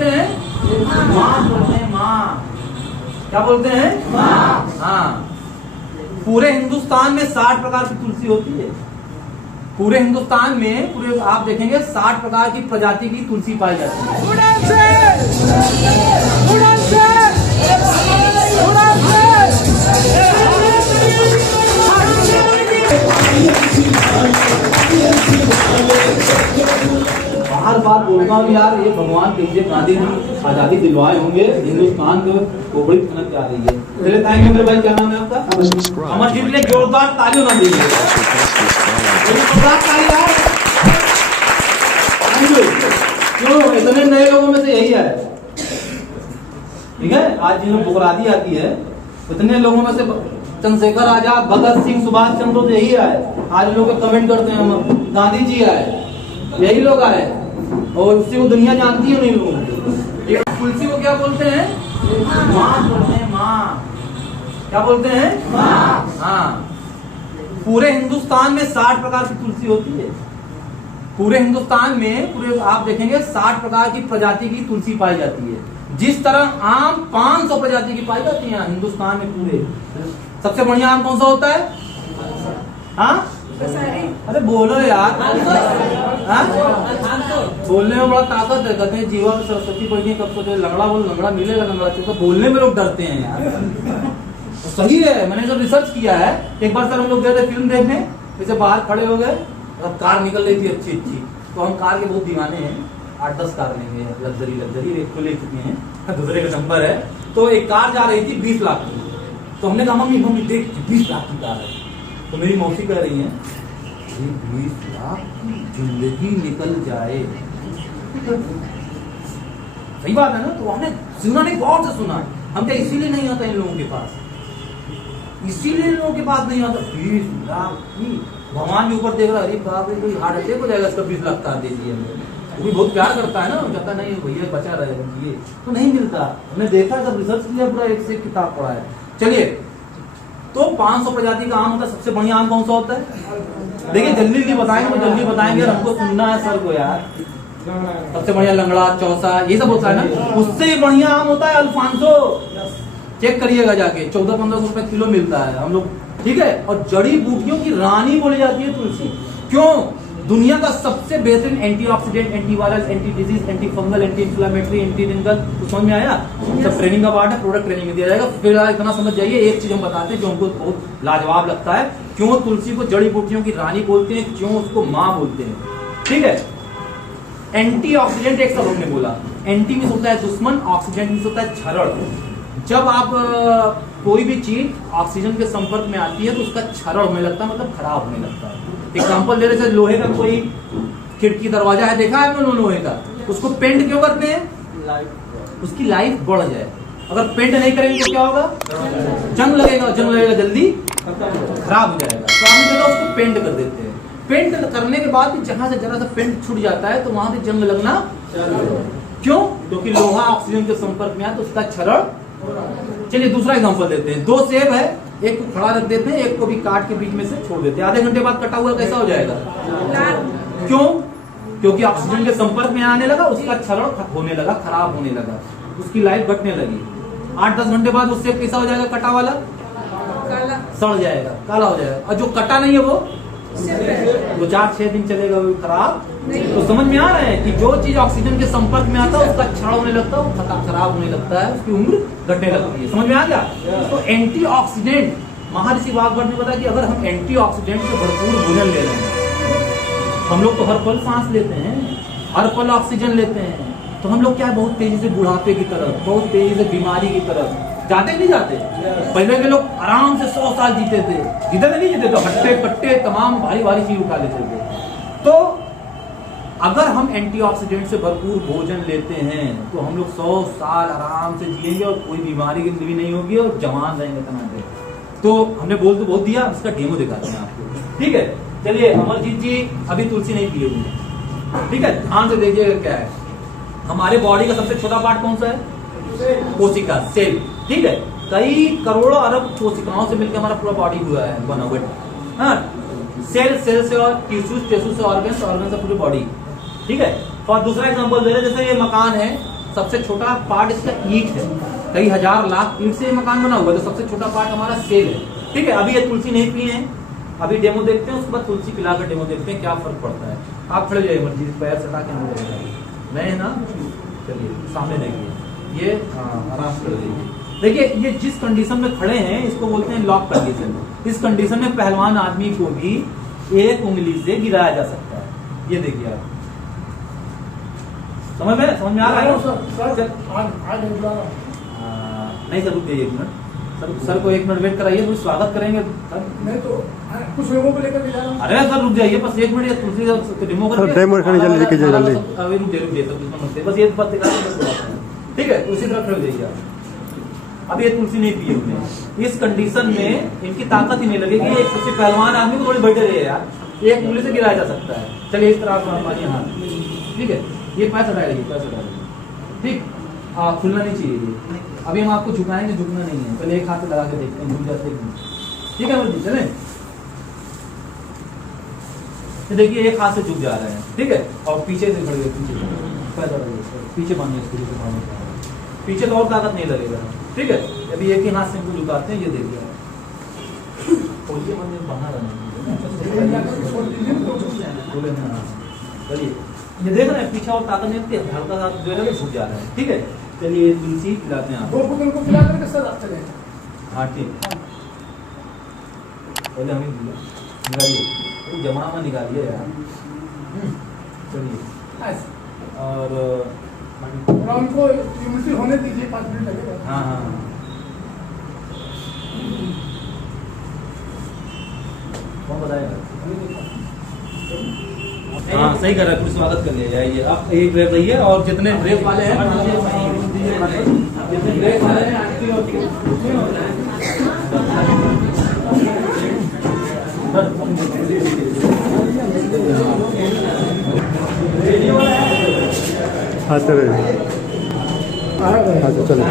बोलते हैं? माँ बोलते हैं, माँ। क्या बोलते हैं? माँ। हाँ। पूरे हिंदुस्तान में 60 प्रकार की तुलसी होती है। पूरे हिंदुस्तान में पूरे आप देखेंगे 60 प्रकार की प्रजाति की तुलसी पाई जाती है। हर बात बोलता हूँ यार, ये भगवान के गांधी जी आजादी दिलवाए होंगे, हिंदुस्तान को बड़ी खनक आ रही है। चलिए थैंक यू मेरे भाई। क्या नाम है आपका? अमरजीत ने जोरदार तालियों ना दीजिए। क्यों इतने नए लोगों में से यही है, ठीक है। आज जिन्हें बुकरादी आती है इतने लोगों में से चंद्रशेखर आजाद, भगत सिंह, सुभाष चंद्र तो यही आए। आज लोग कमेंट करते हैं हम गांधी जी आए, यही लोग आए और उससे वो दुनिया जानती है नहीं लोगों। तुलसी को क्या बोलते हैं? माँ बोलते हैं, माँ। क्या बोलते हैं? माँ। हाँ। पूरे हिंदुस्तान में 60 प्रकार की तुलसी होती है। पूरे हिंदुस्तान में पूरे आप देखेंगे 60 प्रकार की प्रजाति की तुलसी पाई जाती है। जिस तरह आम 500 प्रजाति की पाई जाती है हिंदुस्तान में पूरे। सबसे बढ़िया आम कौन सा होता है? हाँ, अरे बोलो यार। हाँ? बोलने में बड़ा ताकत है। कहते हैं जीवा में सरस्वती पढ़ी कब सोचे लंगड़ा बोल लंगड़ा मिलेगा लंगड़ा, क्योंकि बोलने में लोग डरते हैं यार। तो सही है, मैंने जो रिसर्च किया है। एक बार सर हम लोग गए थे फिल्म देखने, जैसे बाहर खड़े हो गए और कार निकल रही थी अच्छी अच्छी, तो हम कार के बहुत दीवाने हैं, 8-10 कार लेंगे लग्जरी। एक को ले चुके हैं, दूसरे का नंबर है। तो एक कार जा रही थी 20 लाख की, तो हमने कहा मम्मी देख 20 लाख की कार है। तो मेरी मौसी कह रही है 20 लाख की जिंदगी निकल जाए। सही बात है ना। तो हमने सुना नहीं, गौर से सुना। हम क्या इसीलिए नहीं आता इन लोगों के पास, इसीलिए इन लोगों के पास नहीं आता। 20 लाख की भगवान के ऊपर देख रहा, अरे बाप रे कोई हार्ट अटैक हो जाएगा इसका, 20 लाख कार दे दिए। वो भी बहुत प्यार करता है ना, कहता नहीं भैया बचा रहे ये तो नहीं मिलता। हमने देखा जब रिसर्च किया, पूरा एक से किताब पढ़ा है। चलिए, तो 500 प्रजाति का आम होता है। सबसे बढ़िया आम कौन सा होता है? देखिए जल्दी बताएंगे, तो जल्दी बताएंगे, हमको सुनना है सर को यार। सबसे बढ़िया लंगड़ा, चौसा, ये सब होता है ना। उससे बढ़िया आम होता है अल्फांसो। चेक करिएगा जाके, 1400-1500 रुपए किलो मिलता है हम लोग, ठीक है। और जड़ी बूटियों की रानी बोली जाती है तुलसी। क्यों? दुनिया का सबसे बेहतरीन antioxidant, antiviral, anti disease, anti fungal, anti inflammatory, anti wrinkle. तो समझ में आया? सब ट्रेनिंग का पार्ट है, प्रोडक्ट ट्रेनिंग में दिया जाएगा। फिलहाल इतना समझ जाइए। एक चीज हम बताते हैं जो हमको बहुत लाजवाब लगता है, क्यों तुलसी को जड़ी बूटियों की रानी बोलते हैं, क्यों उसको माँ बोलते हैं, ठीक है। एंटीऑक्सीडेंट एक सब हमने बोला। एंटी मीन्स होता है दुश्मन, ऑक्सीडेंट मीन्स होता है क्षरण। जब आप कोई भी चीज ऑक्सीजन के संपर्क में आती है तो उसका क्षरण होने लगता है, मतलब खराब होने लगता है। एग्जाम्पल दे रहे थे, लोहे का कोई खिड़की दरवाजा है, देखा है आपने लोहे का, उसको पेंट क्यों करते हैं? उसकी लाइफ बढ़ जाए। अगर पेंट नहीं करेंगे तो क्या होगा? जंग लगेगा जल्दी खराब हो जाएगा। तो हम जगह उसको पेंट कर देते हैं। पेंट करने के बाद जहां से जरा सा पेंट छूट जाता है तो वहां से जंग लगना क्यों? क्योंकि लोहा ऑक्सीजन के संपर्क में आया तो उसका क्षरण। चलिए दूसरा एग्जांपल देते हैं। 2 सेब है, एक को खड़ा रख देते हैं, एक को भी काट के बीच में से छोड़ देते हैं। आधे घंटे बाद कटा हुआ कैसा हो जाएगा? क्यों? क्योंकि ऑक्सीजन के संपर्क में आने लगा, उसका क्षरण होने लगा, खराब होने लगा, उसकी लाइफ घटने लगी। 8-10 घंटे बाद उससे कैसा हो जाएगा? कटा वाला सड़ जाएगा, काला हो जाएगा। और जो कटा नहीं है वो 4-6 दिन चलेगा, वो खराब। तो समझ में आ रहा है कि जो चीज ऑक्सीजन के संपर्क में आता है उसका क्षरण होने लगता है, वो खराब होने लगता है, उसकी उम्र घटने लगती है। समझ में आ गया? तो एंटीऑक्सीडेंट, महर्षि वाघभट ने बताया कि अगर हम एंटीऑक्सीडेंट से भरपूर भोजन ले रहे हैं, हम लोग तो हर पल सांस लेते हैं, हर पल ऑक्सीजन लेते हैं, तो हम लोग क्या है बहुत तेजी से बुढ़ापे की तरफ, बहुत तेजी से बीमारी की तरफ जाते नहीं जाते? पहले के लोग आराम से 100 साल जीते थे, नहीं जीते तो हट्टे कट्टे तमाम भारी भारी चीज उठा लेते थे। तो अगर हम एंटीऑक्सीडेंट से भरपूर भोजन लेते हैं तो हम लोग 100 साल आराम से जिएंगे और कोई बीमारी की भी नहीं होगी और जवान रहेंगे तमाम। तो हमने बोल तो बहुत दिया, इसका डेमो दिखाते हैं आपको, ठीक है। चलिए, अमरजीत जी अभी तुलसी नहीं पिए हुए, ठीक है, ध्यान से देखिएगा क्या है। हमारे बॉडी का सबसे छोटा पार्ट कौन सा है? कोशिका, सेल, ठीक है। कई करोड़ों अरब कोशिकाओं से मिलकर हमारा पूरा बॉडी हुआ है, बना हुआ है। सेल से और टिश्यूज से ऑर्गन से पूरी बॉडी, ठीक है। और दूसरा एग्जांपल दे रहे, जैसे ये मकान है, सबसे छोटा पार्ट इसका ईंट है, कई हजार लाख ईंट से मकान बना हुआ है, तो सबसे छोटा पार्ट हमारा सेल है। ठीक है, अभी ये तुलसी नहीं पिए हैं, अभी डेमो देखते हैं, उसके बाद तुलसी पिलाकर डेमो देखते हैं क्या फर्क पड़ता है। आप खड़े जाइए मर्जी, पैर सटा के नहीं ना, चलिए सामने देखिए, ये आराम से देखिए। देखिए ये जिस कंडीशन में खड़े हैं इसको बोलते हैं लॉक कंडीशन। इस कंडीशन में पहलवान आदमी को भी एक उंगली से गिराया जा सकता है। ये देखिए आप, समझ में आ रहा है? नहीं सर, रुक जाइए 1 मिनट, सर को 1 मिनट वेट कराइए, तो स्वागत करेंगे। नहीं तो कुछ लोगों को लेकर जा रहा हूं। अरे सर रुक जाइए बस 1 मिनट, तुलसी डेमो करके डेमो करने जल्दी लेके जाइए जल्दी। अभी रुक जाइए सर, बस ये बात दिखा दें, ठीक है? उसी तरह खड़े हो जाइए आप। अब ये तुलसी नहीं पिए हुए, इस कंडीशन में इनकी ताकत ही नहीं लगेगी। एक किसी पहलवान आदमी को थोड़ी बैठे रहे यार, एक उंगली से गिराया जा सकता है। चलिए इस तरह आप हमारे यहाँ, ठीक है? ये पैर हटा रही है, पैर हटा रही है, ठीक? खुलना नहीं चाहिए ये। अभी हम आपको झुकाएंगे, झुकना नहीं है, पहले एक हाथ लगा के देखते हैं, झुक जाते हैं, ठीक है बोलिए? चले, तो देखिए एक हाथ से झुक जा रहे हैं, ठीक है? और पीछे से खड़े हुए, पीछे बांधिए इसको, पीछे तो और ताकत नहीं लगेगा, ठीक है? अभी एक ही हाथ से इनको झुकाते हैं, ये देखिए चलिए, ये देख रहे हैं पीछे और ताकत नहीं लगती, हल्का सा जो है झुक जा रहा है, ठीक है? चलिए तुलसी पिलाते हैं आपको। हाँ ठीक, पहले हमें निकालिए, जमा में निकालिए यार, चलिए। और उनको इम्यूनिटी होने दीजिए, 5 मिनट लगेगा। हाँ हाँ, कौन बताएगा? हाँ सही कर रहा है, कुछ स्वागत कर लिया जाइए। आप एक ब्रेक रहिए, और जितने ब्रेक वाले हैं, जितने ब्रेक वाले हैं हाँ चले, अच्छा चलो।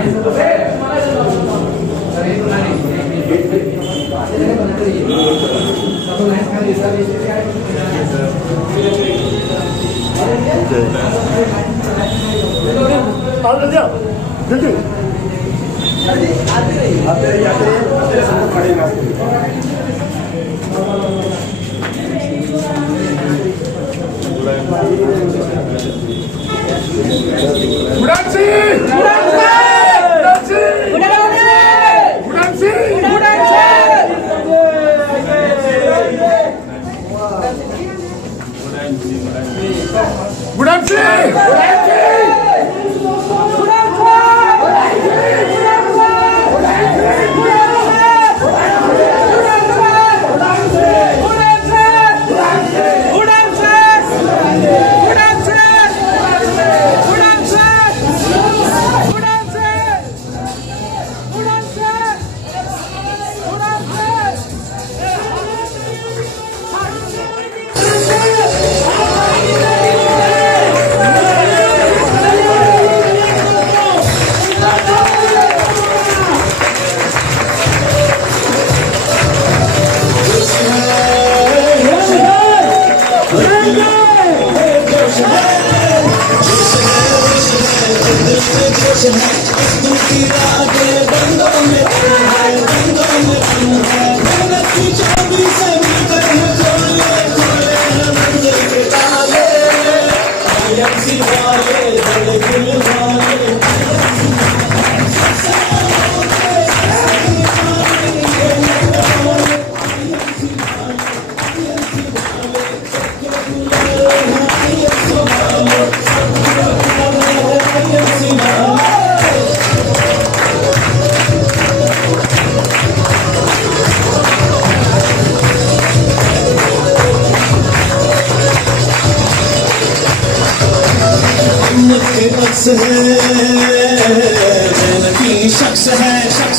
शख्स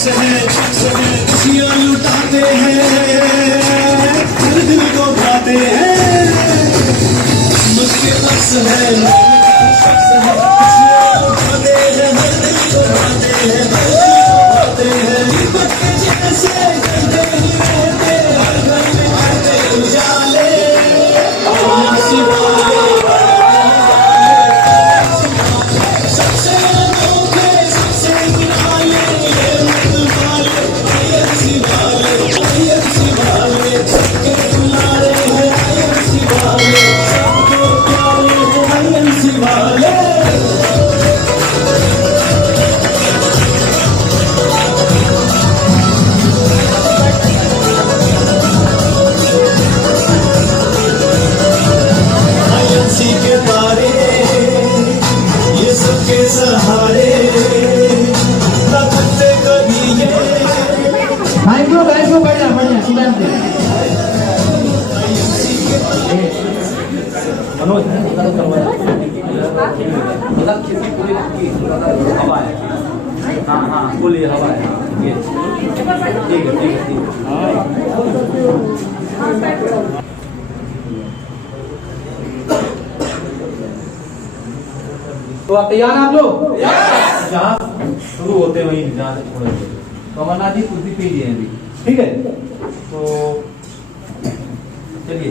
है खुशियाँ लुटाते हैं, हर दिल को भाते हैं, मुझके शख्स है खुशियाँ लुटाते हैं, हर दिल को भाते हैं, दीपक के जैसे जलते ही रहते, हर घर में आते उजाले, सिवाले सबसे मनोज मतलब किसी पूरी हवा है। हाँ हाँ फुल ये हवा है ये ठीक है ठीक है ठीक है। तो आप तैयार हैं आप लोग? जहाँ शुरू होते वहीं जहाँ से छोड़ेंगे। तो अमरनाथ जी कुर्सी पी लिए अभी ठीक है। तो चलिए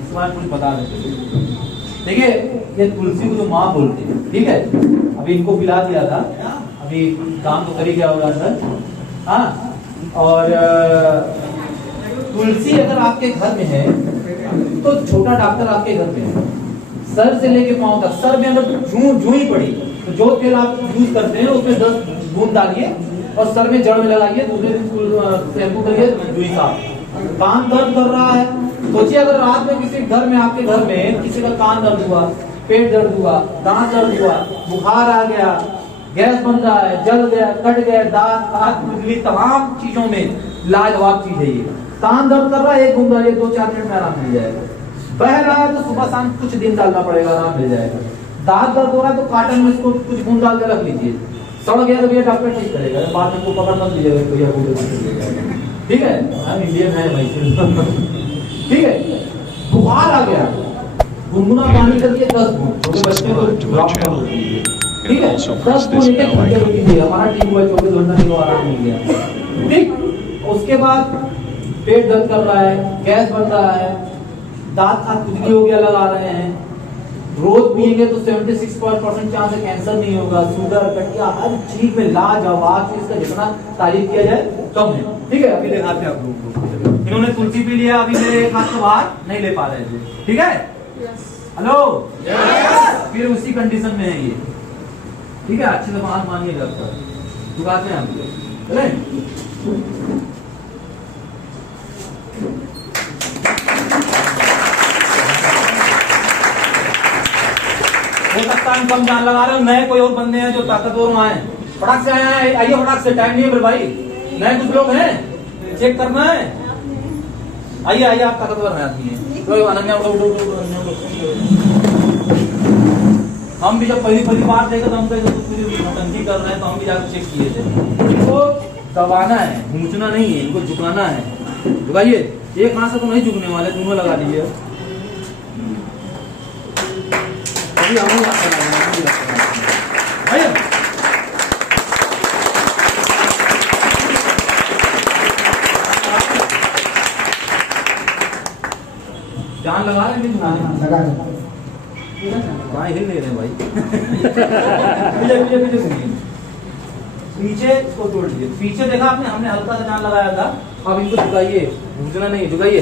इस बार कुछ बता देते। देखिए ये तुलसी को जो माँ बोलते हैं ठीक है। अभी इनको पिला दिया था, अभी काम तो कर ही गया होगा अंदर। हाँ और तुलसी अगर आपके घर में है तो छोटा डॉक्टर आपके घर में है। सर से लेके पांव तक, सर में अगर जू ही पड़ी तो जो तेल आप यूज करते हैं उसमें 10 बूंद डालिए और सर में जड़ में लगाइए, दूसरे दिन शैम्पू करिए, जूही साफ। कान दर्द कर रहा है, सोचिए अगर रात में किसी घर में आपके घर में किसी का कान दर्द हुआ, पेट दर्द हुआ, दांत दर्द हुआ, बुखार आ गया, गैस बन रहा है, जल गया, कट गया, दांत हाथ खुजली, तमाम चीजों में लाजवाब चीज है ये। कान दर्द कर रहा है, 1 बूंद डालिए, 2-4 मिनट में आराम मिल जाएगा। बह रहा है तो सुबह शाम कुछ दिन डालना पड़ेगा, आराम मिल जाएगा। दांत दर्द हो रहा है तो काटन में इसको कुछ बूंद डाल के रख लीजिए, सड़ गया तो भैया डॉक्टर ठीक करेगा, बाद में को पकड़ मत लीजिएगा भैया ठीक है। हम इंडियन है भाई ठीक है। बुखार आ गया, गुनगुना पानी करके 10 बूंद, छोटे बच्चे को ठीक है 10 बूंद लीजिए। हमारा ठीक हुआ 24 घंटा में आराम मिल गया ठीक। उसके बाद पेट दर्द कर रहा है, गैस बन रहा है, दांत हाथ खुजली हो गया, लगा रहे हैं, रोज पिएंगे तो 76% चांस है कैंसर नहीं होगा, शुगर कटिया हर चीज में लाजवाब, इसका जितना तारीफ किया जाए कम है ठीक है। अभी दिखाते हैं आप लोगों को, इन्होंने तुलसी पी लिया, अभी मेरे एक हाथ को बाहर नहीं ले पा रहे थे ठीक है। हेलो फिर उसी कंडीशन में है ये ठीक है। अच्छे से बात मानिएगा, दुकाते हैं हम चले। हो सकता है कम जान लगा रहे हो, नए कोई और बंदे हैं जो ताकतवर आए, फटाक से आए, आइए फटाक से, टाइम नहीं है भाई, नए कुछ लोग हैं, चेक करना है, आइए आइए, आप ताकतवर हैं आदमी हैं। तो अनन्या हम भी जब पहली बार देखे तो हम नौटंकी कर रहे हैं तो हम भी जाकर चेक किए थे। इनको दबाना है, घूंचना नहीं है, इनको झुकाना है। झुकाइए, एक हाथ से तो नहीं झुकने वाले, दोनों लगा लीजिए। जान लगा रहे हैं, लगा हिल नहीं रहे भाई पीछे इसको तोड़ लीजिए, पीछे देखा आपने, हमने हल्का सा जान लगाया था। अब इनको झुकाइए, घूमना नहीं, झुकाइए।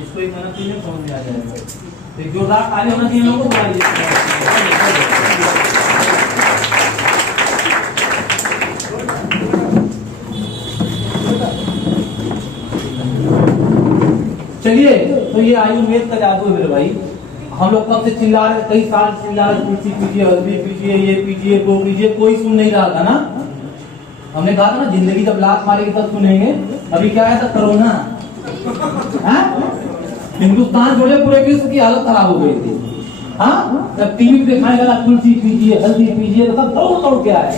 इसको एक मेहनत कीजिए, समझ में आ जाएगा। एक जोरदार ताली होना चाहिए लोगों को। चलिए, तो ये आयुर्वेद का जादू है मेरे भाई। हम लोग कब से चिल्ला रहे, कई साल चिल्ला रहे, तुलसी पीजिए, हल्दी पीजिए, ये पीजिए, वो पीजिए, कोई सुन नहीं रहा था ना। हमने कहा था ना, जिंदगी जब लात मारेगी तब सुनेंगे। अभी क्या है था, कोरोना, हिंदुस्तान जोड़े पूरे विश्व की हालत खराब हो गई थी। हाँ, जब टीवी पे दिखाने लगा तुलसी पीजिए, हल्दी पीजिए, तो सब दौड़ के आए।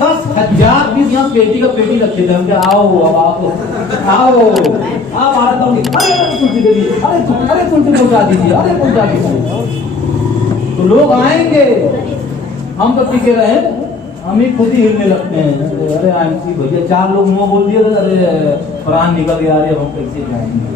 10,000 पीस यहाँ पेटी का पेटी रखे थे। हमने आओ, अब आओ, आप आ रहा, अरे तुलसी दे दीजिए, अरे तुलसी पहुंचा दीजिए, अरे पहुंचा दीजिए। तो लोग आएंगे, हम तो टिके रहे, हम ही खुद ही हिलने लगते हैं। अरे आंटी भैया, 4 लोग मुँह बोल दिए, अरे प्राण निकल गया, अरे हम कैसे जाएंगे।